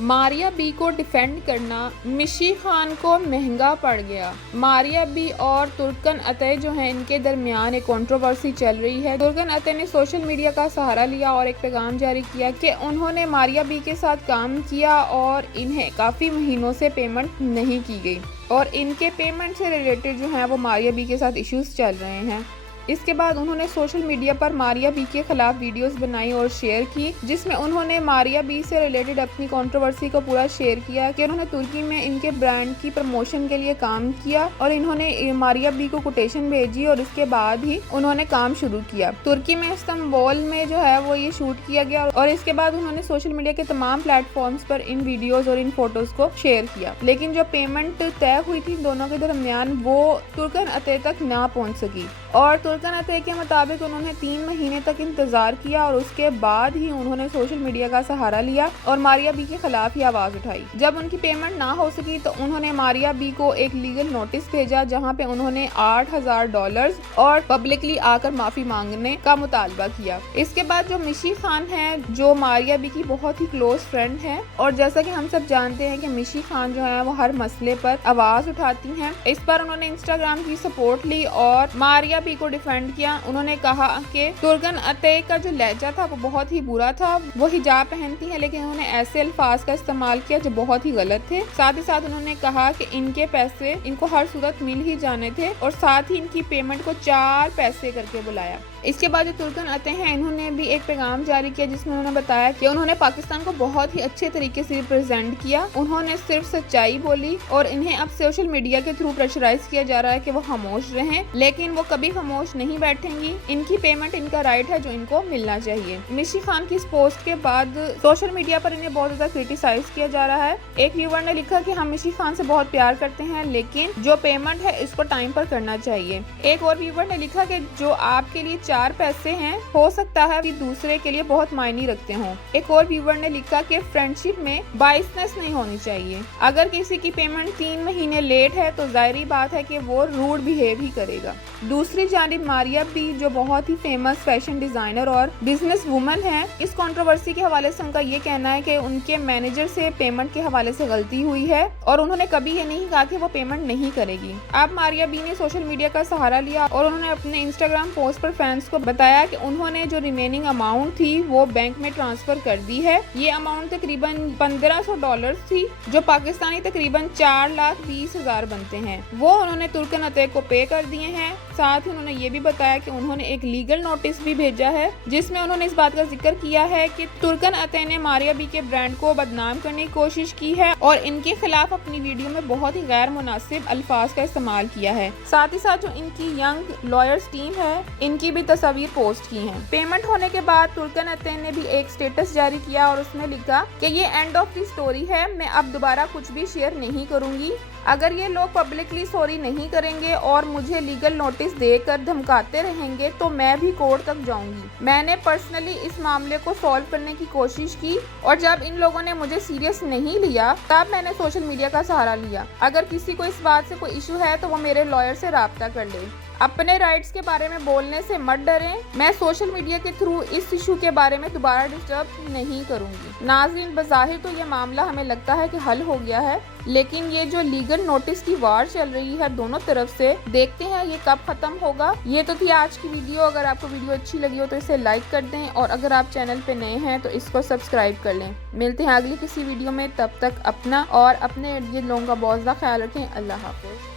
Maria be کو defend کرنا مشی خان کو مہنگا پڑ گیا۔ ماریہ بی اور ترکن عطیہ جو ہیں ان کے درمیان ایک کنٹروورسی چل رہی ہے۔ ترکن عطیہ نے سوشل میڈیا کا سہارا لیا اور ایک پیغام جاری کیا کہ انہوں نے ماریہ بی کے ساتھ کام کیا اور انہیں کافی مہینوں سے پیمنٹ نہیں کی گئی اور ان کے پیمنٹ سے ریلیٹڈ جو ہیں وہ ماریہ بی کے ساتھ ایشوز چل رہے ہیں۔ اس کے بعد انہوں نے سوشل میڈیا پر ماریہ بی کے خلاف ویڈیوز بنائی اور شیئر کی، جس میں انہوں نے ماریہ بی سے ریلیٹڈ اپنی کنٹروورسی کو پورا شیئر کیا کہ انہوں نے ترکی میں ان کے برانڈ کی پروموشن کے لیے کام کیا اور انہوں نے ماریہ بی کو کوٹیشن بھیجی اور اس کے بعد ہی انہوں نے کام شروع کیا۔ ترکی میں استنبول میں جو ہے وہ یہ شوٹ کیا گیا اور اس کے بعد انہوں نے سوشل میڈیا کے تمام پلیٹ فارمز پر ان ویڈیوز اور ان فوٹوز کو شیئر کیا، لیکن جو پیمنٹ طے ہوئی تھی دونوں کے درمیان وہ ترکن عطیہ تک نہ پہنچ سکی اور ترکن عطیہ کے مطابق انہوں نے 3 مہینے تک انتظار کیا اور اس کے بعد ہی انہوں نے سوشل میڈیا کا سہارا لیا اور ماریہ بی کے خلاف ہی آواز اٹھائی۔ جب ان کی پیمنٹ نہ ہو سکی تو انہوں نے ماریہ بی کو ایک لیگل نوٹس بھیجا جہاں پہ انہوں نے $8,000 اور پبلکلی آ کر معافی مانگنے کا مطالبہ کیا۔ اس کے بعد جو مشی خان ہے جو ماریہ بی کی بہت ہی کلوز فرینڈ ہے اور جیسا کہ ہم سب جانتے ہیں کہ مشی خان جو ہے وہ ہر مسئلے پر آواز اٹھاتی ہیں، اس پر انہوں نے انسٹاگرام کی سپورٹ لی اور ماریہ بی کو ڈیفینڈ کیا۔ انہوں نے کہا کہ ترکن عطیہ کا جو لہجہ تھا وہ بہت ہی برا تھا، وہ حجاب پہنتی ہے لیکن انہوں نے ایسے الفاظ کا استعمال کیا جو بہت ہی غلط تھے۔ ساتھ ہی ساتھ انہوں نے کہا کہ ان کے پیسے ان کو ہر صورت مل ہی جانے تھے اور ساتھ ہی ان کی پیمنٹ کو 4 پیسے کر کے بلایا۔ اس کے بعد جو ترکن عطیہ ہیں انہوں نے بھی ایک پیغام جاری کیا جس میں انہوں نے بتایا کہ انہوں نے پاکستان کو بہت ہی اچھے طریقے سے ریپرزینٹ کیا، انہوں نے صرف سچائی بولی اور انہیں اب سوشل میڈیا کے تھرو پریشرائز کیا جا رہا ہے کہ وہ خاموش رہیں، لیکن وہ کبھی خاموش نہیں بیٹھیں گی۔ ان کی پیمنٹ ان کا رائٹ ہے جو ان کو ملنا چاہیے۔ مشی خان کی اس پوسٹ کے بعد سوشل میڈیا پر انہیں بہت زیادہ کرٹیسائز کیا جا رہا ہے۔ ایک ویور نے لکھا کہ ہم مشی خان سے بہت پیار کرتے ہیں لیکن جو پیمنٹ ہے اس کو ٹائم پر کرنا چاہیے۔ ایک اور ویور نے لکھا کہ جو آپ کے لیے 4 پیسے ہیں ہو سکتا ہے کہ دوسرے کے لیے بہت معنی رکھتے ہوں۔ ایک اور ویور نے لکھا کہ فرینڈشپ میں بائسنس نہیں ہونی چاہیے، اگر کسی کی پیمنٹ 3 مہینے لیٹ ہے تو ظاہری بات ہے کہ وہ روڈ بیہیو ہی کرے گا۔ دوسری جانب ماریہ بی جو بہت ہی فیمس فیشن ڈیزائنر اور بزنس وومن ہے، اس کنٹروورسی کے حوالے سے ان کا یہ کہنا ہے کہ ان کے مینیجر سے پیمنٹ کے حوالے سے غلطی ہوئی ہے اور انہوں نے کبھی یہ نہیں کہا کہ وہ پیمنٹ نہیں کرے گی۔ اب ماریہ بی نے سوشل میڈیا کا سہارا لیا اور انہوں نے اپنے انسٹاگرام پوسٹ پر فینس کو بتایا کہ انہوں نے جو ریمیننگ اماؤنٹ تھی وہ بینک میں ٹرانسفر کر دی ہے۔ یہ اماؤنٹ تقریباً $1,500 تھی جو پاکستانی تقریباً 4,20,000 بنتے ہیں، وہ انہوں نے ترکن عطیہ کو پے کر دیے ہیں۔ ساتھ ہی انہوں نے یہ بھی بتایا کہ انہوں نے ایک لیگل نوٹس بھی بھیجا ہے جس میں انہوں نے اس بات کا ذکر کیا ہے کہ ترکن عطیہ نے ماریہ بی کے برانڈ کو بدنام کرنے کی کوشش کی ہے اور ان کے خلاف اپنی ویڈیو میں بہت ہی غیر مناسب الفاظ کا استعمال کیا ہے۔ ساتھ ہی ساتھ جو ان کی ینگ لائرز ٹیم ہے ان کی بھی تصاویر پوسٹ کی ہیں۔ پیمنٹ ہونے کے بعد ترکن عطیہ نے بھی ایک سٹیٹس جاری کیا اور اس میں لکھا کہ یہ اینڈ آف دی سٹوری ہے، میں اب دوبارہ کچھ بھی شیئر نہیں کروں گی۔ اگر یہ لوگ پبلکلی سوری نہیں کریں گے اور مجھے لیگل نوٹس دے کر دھمکاتے رہیں گے تو میں بھی کورٹ تک جاؤں گی۔ میں نے پرسنلی اس معاملے کو سالو کرنے کی کوشش کی اور جب ان لوگوں نے مجھے سیریس نہیں لیا تب میں نے سوشل میڈیا کا سہارا لیا۔ اگر کسی کو اس بات سے کوئی ایشو ہے تو وہ میرے لائر سے رابطہ کر لے۔ اپنے رائٹس کے بارے میں بولنے سے مت ڈریں، میں سوشل میڈیا کے تھرو اس ایشو کے بارے میں دوبارہ ڈسٹرب نہیں کروں گی۔ ناظرین، بظاہر تو یہ معاملہ ہمیں لگتا ہے کہ حل ہو گیا ہے، لیکن یہ جو لیگل نوٹس کی وار چل رہی ہے دونوں طرف سے، دیکھتے ہیں یہ کب ختم ہوگا۔ یہ تو تھی آج کی ویڈیو۔ اگر آپ کو ویڈیو اچھی لگی ہو تو اسے لائک کر دیں اور اگر آپ چینل پہ نئے ہیں تو اس کو سبسکرائب کر لیں۔ ملتے ہیں اگلی کسی ویڈیو میں، تب تک اپنا اور اپنے ارد گرد لوگوں کا بہت زیادہ خیال رکھیں۔ اللہ حافظ۔